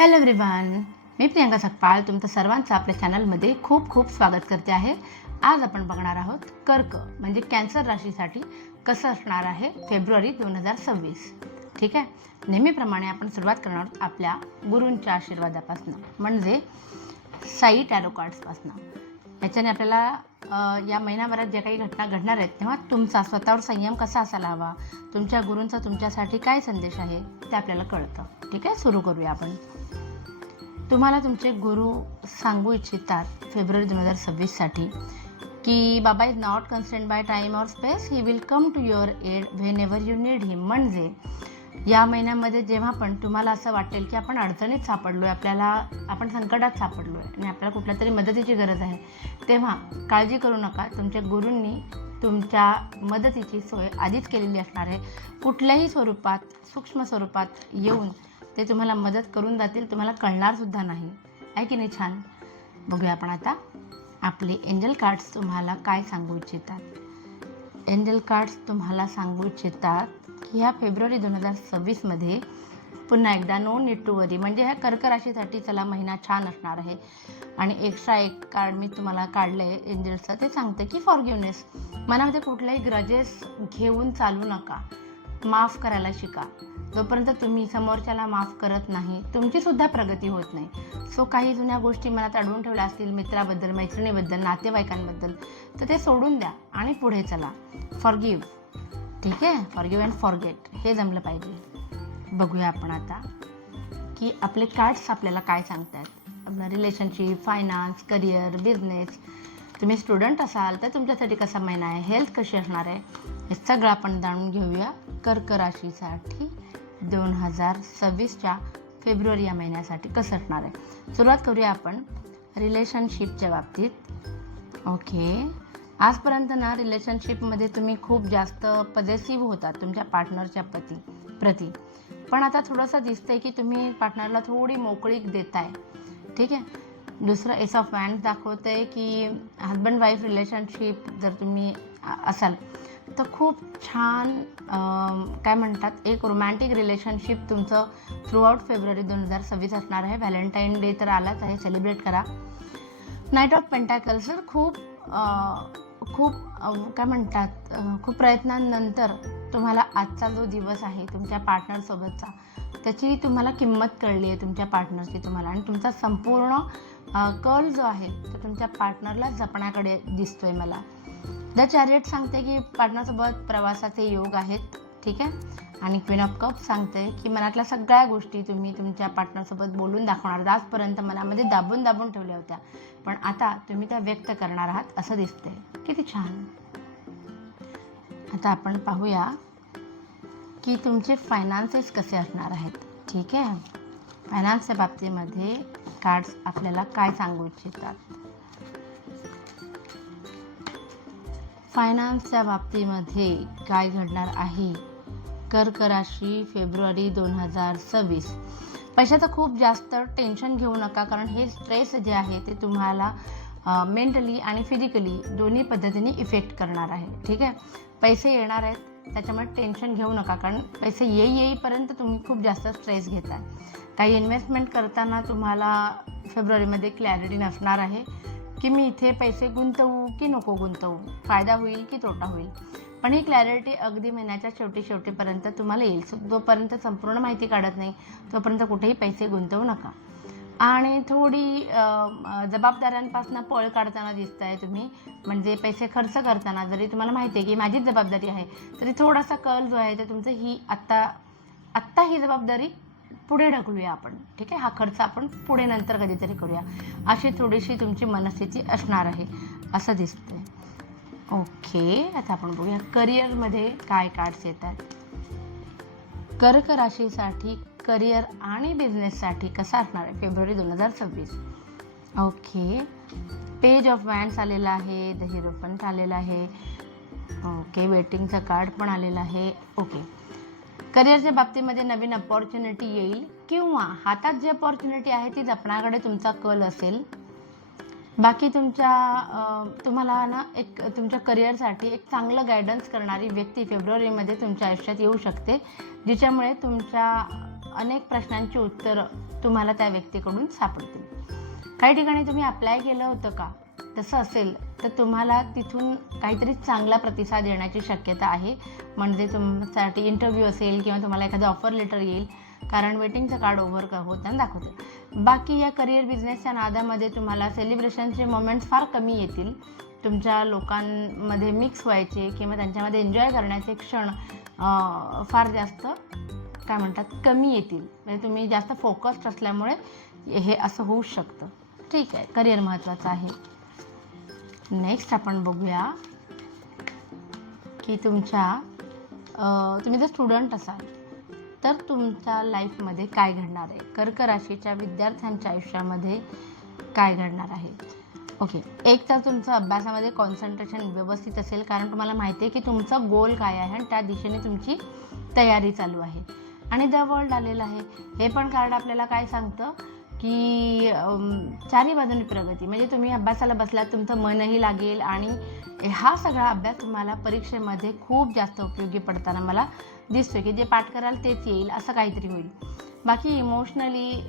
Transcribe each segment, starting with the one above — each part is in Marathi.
हॅलो एव्हरीवन, मी प्रियंका सकपाळ तुमचं सर्वांचं आपल्या चॅनलमध्ये खूप खूप स्वागत करते आहे. आज आपण बघणार आहोत कर्क म्हणजे कॅन्सर राशीसाठी कसं असणार आहे फेब्रुवारी 2026. ठीक आहे. नेहमीप्रमाणे आपण सुरुवात करणार आहोत आपल्या गुरूंच्या आशीर्वादापासून म्हणजे साई टॅरो कार्ड्सपासून. याच्याने आपल्याला या महिन्याभरात ज्या काही घटना घडणार आहेत तेव्हा तुमचा स्वतःवर संयम कसा असायला हवा, तुमच्या गुरूंचा तुमच्यासाठी काय संदेश आहे ते आपल्याला कळतं. ठीक आहे, सुरू करूया आपण. तुम्हाला तुमचे गुरु सांगू इच्छितात फेब्रुवारी 2026साठी की बाबा is not constrained by time or space, he will come to your aid whenever you need him. म्हणजे या महिन्यामध्ये जेव्हा पण तुम्हाला असं वाटेल की आपण अडचणीत सापडलो आहे, आपण संकटात सापडलो आहे आणि आपल्याला कुठल्या तरी मदतीची गरज आहे, तेव्हा काळजी करू नका. तुमच्या गुरूंनी तुमच्या मदतीची सोय आधीच केलेली असणार आहे. कुठल्याही स्वरूपात, सूक्ष्म स्वरूपात येऊन ते तुम्हाला मदत करून जातील, तुम्हाला कळणारसुद्धा नाही. आहे की नाही छान? बघूया आपण आता आपले एंजल कार्ड्स तुम्हाला काय सांगू इच्छितात. एंजल कार्ड्स तुम्हाला सांगू इच्छितात की ह्या फेब्रुवारी 2026मध्ये पुन्हा एकदा नो नीड टू वरी, म्हणजे ह्या कर्क राशीसाठी चला महिना छान असणार आहे. आणि एक्स्ट्रा एक कार्ड मी तुम्हाला काढलं आहे एंजल्सचं, ते सांगते की फॉरगिवनेस. मनामध्ये कुठल्याही ग्रजेस घेऊन चालू नका, माफ करायला शिका. जोपर्यंत तुम्ही समोरच्याला माफ करत नाही तुमचीसुद्धा प्रगती होत नाही. सो काही जुन्या गोष्टी मनात अडवून ठेवल्या असतील मित्राबद्दल, मैत्रिणीबद्दल, नातेवाईकांबद्दल, तर ते सोडून द्या आणि पुढे चला. फॉरगिव्ह. ठीक आहे, फॉरगिव्ह अँड फॉरगेट हे जमलं पाहिजे. बघूया आपण आता की आपले कार्ड्स आपल्याला काय सांगतात. आपलं रिलेशनशिप, फायनान्स, करिअर, बिझनेस. तुम्ही स्टुडंट असाल तर तुमच्यासाठी कसा महिना आहे, हेल्थ कशी असणार आहे, हे सगळं आपण जाणून घेऊया. कर्क राशीसाठी 2026च्या फेब्रुवारी या महिन्यासाठी कसं असणार आहे. सुरुवात करूया आपण रिलेशनशिपच्या बाबतीत. ओके, आजपर्यंत ना रिलेशनशिपमध्ये तुम्ही खूप जास्त पजेसिव्ह होता तुमच्या पार्टनरच्या प्रती, पण आता थोडंसं दिसतंय की तुम्ही पार्टनरला थोडी मोकळीक देताय. ठीक आहे. दुसरं एस ऑफ वॅन्ड्स दाखवतंय की हजबंड वाईफ रिलेशनशिप जर तुम्ही असाल तर खूप छान काय म्हणतात, एक रोमॅन्टिक रिलेशनशिप तुमचं थ्रूआउट फेब्रुवारी 2026 असणार आहे. व्हॅलेंटाईन डे तर आलाच आहे, सेलिब्रेट करा. नाईट ऑफ पेंटॅकल्स खूप काय म्हणतात, खूप प्रयत्नांनंतर तुम्हाला आजचा जो दिवस आहे तुमच्या पार्टनरसोबतचा, त्याची तुम्हाला किंमत कळली आहे तुमच्या पार्टनरची तुम्हाला, आणि तुमचा संपूर्ण कल जो आहे तो तुमच्या पार्टनरला जपण्याकडे दिसतोय मला. द चॅरियट सांगते की पार्टनरसोबत प्रवासाचे योग आहेत. ठीक आहे. आणि क्वीन ऑफ कप सांगते की मनातल्या सगळ्या गोष्टी तुम्ही तुमच्या पार्टनरसोबत बोलून दाखवणार. आजपर्यंत मनामध्ये दाबून दाबून ठेवल्या होत्या, पण आता तुम्ही त्या व्यक्त करणार आहात असं दिसते. किती छान. आता आपण पाहूया की तुमचे फायनान्सेस कसे असणार आहेत. ठीक आहे. फायनान्सच्या बाबतीमध्ये कार्ड्स आपल्याला काय सांगू इच्छितात. फायनान्सच्या बाबतीमध्ये काय घडणार आहे कर्क राशी फेब्रुवारी 2026. पैशाचं खूप जास्त टेन्शन घेऊ नका, कारण हे स्ट्रेस जे आहे ते तुम्हाला मेंटली आणि फिजिकली दोन्ही पद्धतीने इफेक्ट करणार आहे. ठीक आहे. पैसे येणार आहेत त्याच्यामुळे टेन्शन घेऊ नका, कारण पैसे येईपर्यंत तुम्ही खूप जास्त स्ट्रेस घेताय. काही इन्व्हेस्टमेंट करताना तुम्हाला फेब्रुवारीमध्ये क्लॅरिटी नसणार आहे की मी इथे पैसे गुंतवू की नको गुंतवू, फायदा होईल की तोटा होईल. पण ही क्लॅरिटी अगदी महिन्याच्या शेवटीपर्यंत तुम्हाला येईल. जोपर्यंत संपूर्ण माहिती काढत नाही तोपर्यंत कुठेही पैसे गुंतवू नका. आणि थोडी जबाबदाऱ्यांपासून पळ काढताना दिसत आहे तुम्ही, म्हणजे पैसे खर्च करताना जरी तुम्हाला माहिती आहे की माझीच जबाबदारी आहे तरी थोडासा कल जो आहे ते तुमचं ही आत्ता ही जबाबदारी पुढे ढकलूया आपण. ठीक आहे. हा खर्च आपण पुढे नंतर कधीतरी करूया, अशी थोडीशी तुमची मनस्थिती असणार आहे असं दिसतंय. ओके, आता आपण बघूया करिअरमध्ये काय कार्ड्स येतात. कर्क राशीसाठी करिअर आणि बिझनेससाठी कसा असणार आहे फेब्रुवारी 2026. ओके, पेज ऑफ वॅन्ड्स आलेला आहे, द हिरोफंट आलेला आहे. ओके, वेटिंगचं कार्ड पण आलेलं आहे. ओके, करिअरच्या बाबतीमध्ये नवीन अपॉर्च्युनिटी येईल किंवा हातात जी अपॉर्च्युनिटी आहे ती जपण्याकडे तुमचा कल असेल. बाकी तुम्हाला ना एक तुमच्या करिअरसाठी एक चांगलं गायडन्स करणारी व्यक्ती फेब्रुवारीमध्ये तुमच्या आयुष्यात येऊ शकते, जिच्यामुळे तुमच्या अनेक प्रश्नांची उत्तरं तुम्हाला त्या व्यक्तीकडून सापडतील. काही ठिकाणी तुम्ही अप्लाय केलं होतं का, तसं असेल तर तुम्हाला तिथून काहीतरी चांगला प्रतिसाद येण्याची शक्यता आहे. म्हणजे तुमच्यासाठी इंटरव्ह्यू असेल किंवा तुम्हाला एखादं ऑफर लेटर येईल, कारण वेटिंगचं कार्ड ओव्हर होताना दाखवते. बाकी या करिअर बिझनेसच्या नादामध्ये तुम्हाला सेलिब्रेशनचे मोमेंट्स फार कमी येतील. तुमच्या लोकांमध्ये मिक्स व्हायचे किंवा त्यांच्यामध्ये एन्जॉय करण्याचे क्षण फार जास्त काय म्हणतात कमी येतील. म्हणजे तुम्ही जास्त फोकस्ड असल्यामुळे हे असं होऊ शकतं. ठीक आहे, करिअर महत्त्वाचं आहे. नेक्स्ट आपण बघूया की तुम्ही जर स्टुडंट असाल तर तुमच्या लाईफमध्ये काय घडणार आहे. कर्क राशीच्या विद्यार्थ्यांच्या आयुष्यामध्ये काय घडणार आहे. ओके, एक तर तुमचं अभ्यासामध्ये कॉन्सन्ट्रेशन व्यवस्थित असेल, कारण तुम्हाला माहिती आहे की तुमचं गोल काय आहे आणि त्या दिशेने तुमची तयारी चालू आहे. आणि द वर्ल्ड आलेलं आहे. हे पण कार्ड आपल्याला काय सांगतं की चारी बाजूनी प्रगती. म्हणजे तुम्ही अभ्यासाला बसलात, तुमचं मनही लागेल आणि हा सगळा अभ्यास तुम्हाला परीक्षेमध्ये खूप जास्त उपयोगी पडताना मला दिसतोय की जे पाठ कराल तेच येईल असं काहीतरी होईल. बाकी इमोशनली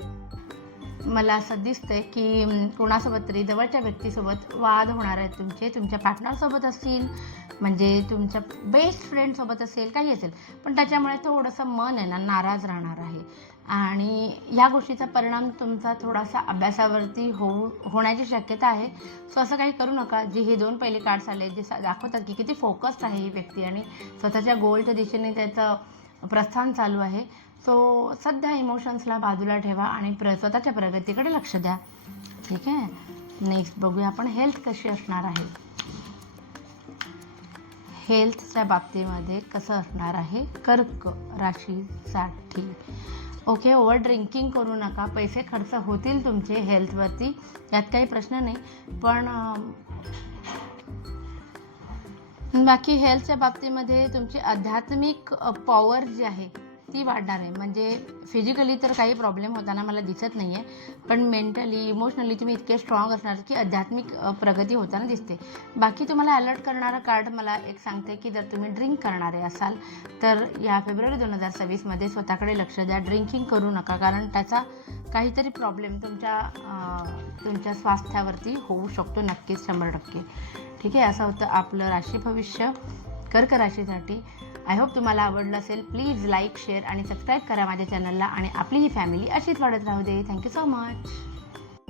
मला असं दिसतंय की कोणासोबत तरी जवळच्या व्यक्तीसोबत वाद होणार आहेत तुमच्या पार्टनरसोबत असतील, म्हणजे तुमच्या बेस्ट फ्रेंडसोबत असेल, काही असेल, पण त्याच्यामुळे थोडंसं मन आहे ना नाराज राहणार आहे. आणि या गोष्टीचा परिणाम तुमचा थोडासा अभ्यासावरती होण्याची शक्यता आहे. सो असं काही करू नका. जे हे 2 पहिले कार्ड्स आले जे दाखवतात की किती फोकस्ड आहे ही व्यक्ती आणि स्वतःच्या गोलच्या दिशेने त्याचं प्रस्थान चालू आहे. सो सध्या इमोशन्सला बाजूला ठेवा आणि स्वतःच्या प्रगतीकडे लक्ष द्या. ठीक आहे, नेक्स्ट बघूया आपण हेल्थ कशी असणार आहे. हेल्थच्या बाबतीमध्ये कसं असणार आहे कर्क राशीसाठी. ओके, ओव्हर ड्रिंकिंग करू नका. पैसे खर्च होतील तुमचे हेल्थवरती, यात काही प्रश्न नाही. पण बाकी हेल्थच्या बाबतीमध्ये तुमची आध्यात्मिक पॉवर जी आहे ती वाढणार आहे. म्हणजे फिजिकली तर काही प्रॉब्लेम होताना मला दिसत नाही आहे, पण मेंटली इमोशनली तुम्ही इतके स्ट्रॉंग असणार की आध्यात्मिक प्रगती होताना दिसते. बाकी तुम्हाला अलर्ट करणारा कार्ड मला एक सांगते की जर तुम्ही ड्रिंक करणारे असाल तर या फेब्रुवारी 2026मध्ये स्वतःकडे लक्ष द्या. ड्रिंकिंग करू नका, कारण त्याचा काहीतरी प्रॉब्लेम तुमच्या स्वास्थ्यावरती होऊ शकतो नक्कीच, 100%. ठीक आहे, असं होतं आपलं राशी भविष्य कर्क राशीसाठी. आय होप तुम्हाला आवडलं असेल. प्लीज लाईक, शेअर आणि सबस्क्राईब करा माझ्या चॅनलला आणि आपली ही फॅमिली अशीच वाढत राहू दे. Thank you so much.